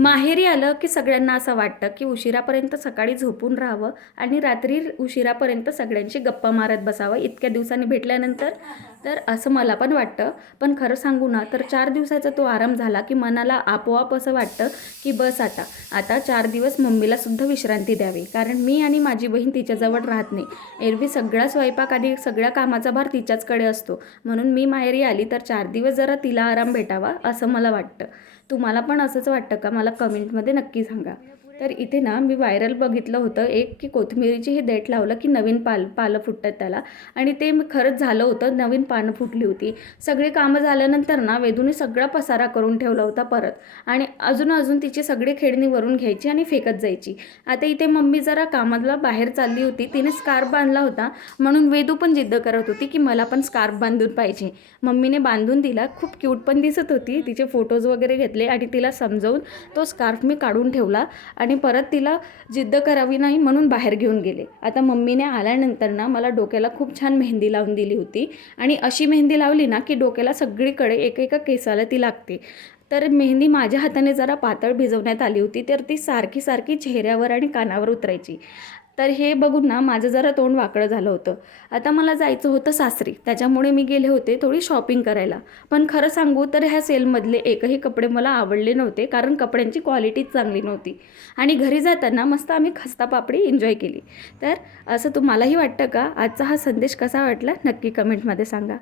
माहेरी आलं की सगळ्यांना असं वाटतं की उशिरापर्यंत सकाळी झोपून राहावं आणि रात्री उशिरापर्यंत सगळ्यांशी गप्पा मारत बसावं इतक्या दिवसांनी भेटल्यानंतर. तर असं मला पण वाटतं. पण खरं सांगू ना, तर 4 दिवसाचा तो आराम झाला की मनाला आपोआप असं वाटतं की बस आता आता 4 दिवस मम्मीलासुद्धा विश्रांती द्यावी. कारण मी आणि माझी बहीण तिच्याजवळ राहत नाही. एरवी सगळा स्वयंपाक आणि सगळ्या कामाचा भार तिच्याचकडे असतो. म्हणून मी माहेरी आली तर 4 दिवस जरा तिला आराम भेटावा असं मला वाटतं. तुम्हाला पण असंच वाटतं का? मला कमेंटमध्ये नक्की सांगा. तर इथे ना मी व्हायरल बघितलं होतं एक, की कोथिंबिरीची हे देठ लावलं की नवीन पालं फुटतात त्याला. आणि ते खरंच झालं होतं, नवीन पानं फुटली होती. सगळी कामं झाल्यानंतर ना वेदूने सगळा पसारा करून ठेवला होता परत. आणि अजून तिची सगळी खेळणी वरून घ्यायची आणि फेकत जायची. आता इथे मम्मी जरा कामाला बाहेर चालली होती, तिने स्कार्फ बांधला होता. म्हणून वेदू पण जिद्द करत होती की मला पण स्कार्फ बांधून पाहिजे. मम्मीने बांधून दिला, खूप क्यूट पण दिसत होती. तिचे फोटोज वगैरे घेतले आणि तिला समजावून तो स्कार्फ मी काढून ठेवला. आणि परत तिला जिद्द करावी नाही म्हणून बाहेर घेऊन गेले. आता मम्मीने आल्यानंतर ना मला डोक्याला खूप छान मेहंदी लावून दिली होती. आणि अशी मेहंदी लावली ना की डोक्याला सगळीकडे एका केसाला ती लागते. तर मेहंदी माझ्या हाताने जरा पातळ भिजवण्यात आली होती, तर ती सारखी सारखी चेहऱ्यावर आणि कानावर उतरायची. तर हे बघून ना माझं जरा तोंड वाकडं झालं होतं. आता मला जायचं होतं सासरी, त्याच्यामुळे मी गेले होते थोडी शॉपिंग करायला. पण खरं सांगू तर ह्या सेलमधले एकही कपडे मला आवडले नव्हते, कारण कपड्यांची क्वालिटीच चांगली नव्हती. आणि घरी जाताना मस्त आम्ही खस्ता पापडी एन्जॉय केली. तर असं तुम्हालाही वाटतं का? आजचा हा संदेश कसा वाटला नक्की कमेंटमध्ये सांगा.